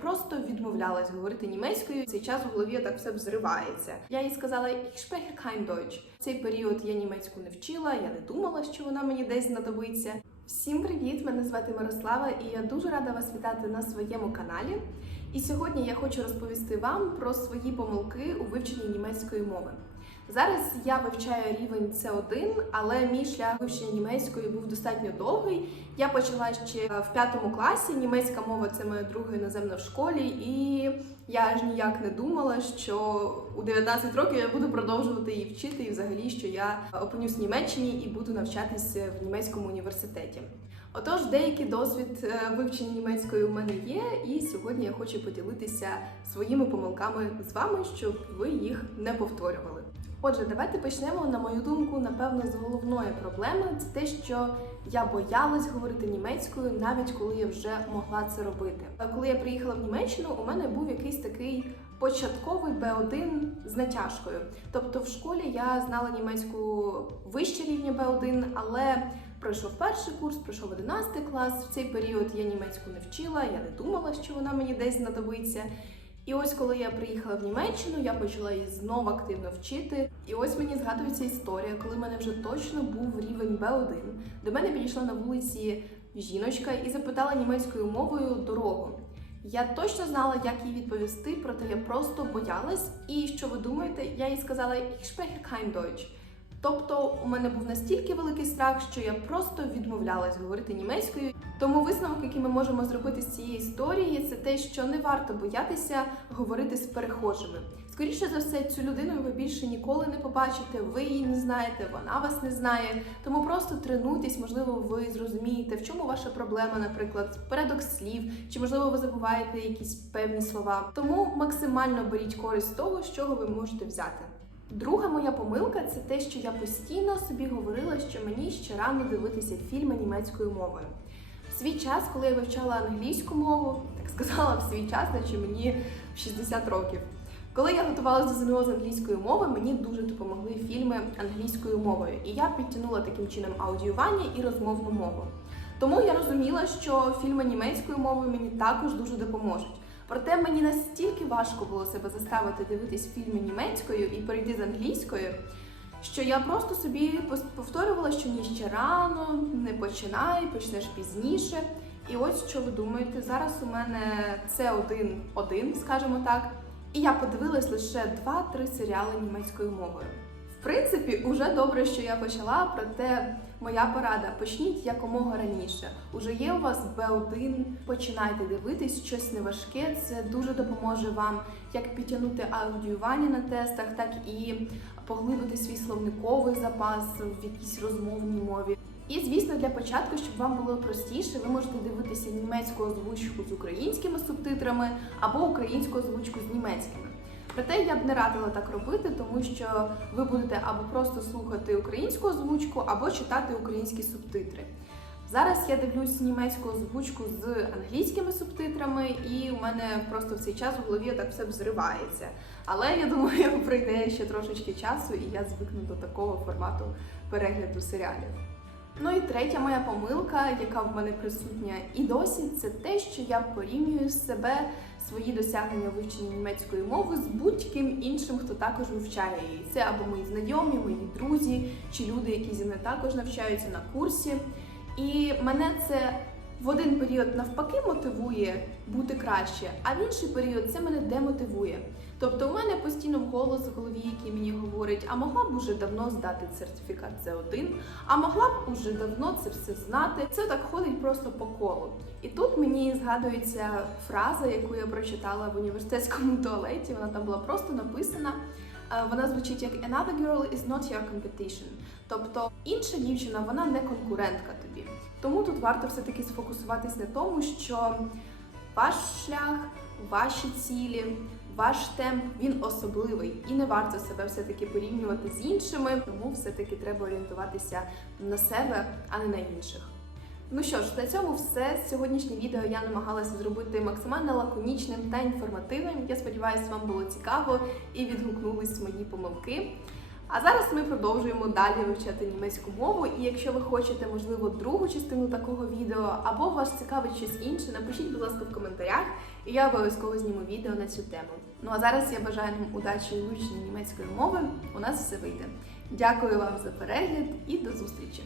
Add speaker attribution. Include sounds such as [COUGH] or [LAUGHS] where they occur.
Speaker 1: просто відмовлялась говорити німецькою. Цей час в голові так все взривається. Я їй сказала «Ich spreche kein Deutsch». Цей період я німецьку не вчила, я не думала, що вона мені десь знадобиться. Всім привіт! Мене звати Мирослава, і я дуже рада вас вітати на своєму каналі. І сьогодні я хочу розповісти вам про свої помилки у вивченні німецької мови. Зараз я вивчаю рівень С1, але мій шлях вивчення німецької був достатньо довгий. Я почала ще в п'ятому класі. Німецька мова це моя друга іноземна в школі, і я аж ніяк не думала, що у 19 років я буду продовжувати її вчити, і взагалі, що я опинюсь в Німеччині і буду навчатися в німецькому університеті. Отож, деякий досвід е, вивчення німецької у мене є, і сьогодні я хочу поділитися своїми помилками з вами, щоб ви їх не повторювали. Отже, давайте почнемо, на мою думку, напевно, з головної проблеми це те, що я боялась говорити німецькою, навіть коли я вже могла це робити. А Коли я приїхала в Німеччину, у мене був якийсь такий початковий B1 з натяжкою. Тобто в школі я знала німецьку вище рівня B1, але пройшов перший курс, пройшов 11 клас. В цей період я німецьку не вчила, я не думала, що вона мені десь знадобиться. І ось коли я приїхала в Німеччину, я почала її знову активно вчити. І ось мені згадується історія, коли в мене вже точно був рівень B1. До мене підійшла на вулиці жіночка і запитала німецькою мовою дорогу. Я точно знала, як їй відповісти, проте я просто боялась. І що ви думаєте, я їй сказала «Ich spreche kein Deutsch». Тобто у мене був настільки великий страх, що я просто відмовлялась говорити німецькою. Тому висновок, який ми можемо зробити з цієї історії, це те, що не варто боятися говорити з перехожими. Скоріше за все, цю людину ви більше ніколи не побачите, ви її не знаєте, вона вас не знає. Тому просто тренуйтесь, можливо, ви зрозумієте, в чому ваша проблема, наприклад, порядок слів, чи можливо ви забуваєте якісь певні слова. Тому максимально беріть користь того, з чого ви можете взяти. Друга моя помилка це те, що я постійно собі говорила, що мені ще рано дивитися фільми німецькою мовою. В свій час, коли я вивчала англійську мову, так сказала в свій час, наче мені 60 років. Коли я готувалася до ЗНО з англійської мови, мені дуже допомогли фільми англійською мовою, і я підтягнула таким чином аудіювання і розмовну мову. Тому я розуміла, що фільми німецькою мовою мені також дуже допоможуть. Проте мені настільки важко було себе заставити дивитись фільми німецькою і перейти з англійської, що я просто собі повторювала, що ні ще рано, не починай, почнеш пізніше. І ось що ви думаєте, зараз у мене це один один, скажімо так, і я подивилась лише 2-3 серіали німецькою мовою. Принципі, уже добре, що я почала, проте моя порада почніть якомога раніше. Уже є у вас B1, починайте дивитись щось неважке. Це дуже допоможе вам як підтягнути аудіювання на тестах, так і поглибити свій словниковий запас в якійсь розмовній мові. І звісно, для початку, щоб вам було простіше, ви можете дивитися німецьку озвучку з українськими субтитрами або українську озвучку з німецькими. Проте я б не радила так робити, тому що ви будете або просто слухати українську озвучку, або читати українські субтитри. Зараз я дивлюсь німецьку озвучку з англійськими субтитрами, і у мене просто в цей час в голові так все взривається. Але я думаю, [LAUGHS] пройде ще трошечки часу, і я звикну до такого формату перегляду серіалів. Ну і третя моя помилка, яка в мене присутня і досі, це те, що я порівнюю себе, свої досягнення вивчення німецької мови з будь-ким іншим, хто також вивчає її. Це або мої знайомі, мої друзі, чи люди, які зі мною також навчаються на курсі. І мене це в один період навпаки мотивує бути краще, а в інший період це мене демотивує. Тобто у мене постійно голос в голові, який мені говорить, а могла б уже давно здати сертифікат С1, а могла б уже давно це все знати. Це так ходить просто по колу. І тут мені згадується фраза, яку я прочитала в університетському туалеті. Вона там була просто написана. Е, Вона звучить як Another girl is not your competition. Тобто інша дівчина, вона не конкурентка тобі. Тому тут варто все-таки сфокусуватись на тому, що ваш шлях, ваші цілі, ваш темп він особливий, і не варто себе все-таки порівнювати з іншими, тому все-таки треба орієнтуватися на себе, а не на інших. Ну що ж, на цьому все. Сьогоднішнє відео я намагалася зробити максимально лаконічним та інформативним. Я сподіваюся, вам було цікаво і відгукнулись мої помилки. А зараз ми продовжуємо далі вивчати німецьку мову. І якщо ви хочете, можливо, другу частину такого відео, або вас цікавить щось інше, напишіть, будь ласка, в коментарях. і я обов'язково зніму відео на цю тему. Ну а зараз я бажаю нам удачі у вивченні німецької мови. У нас все вийде. Дякую вам за перегляд і до зустрічі!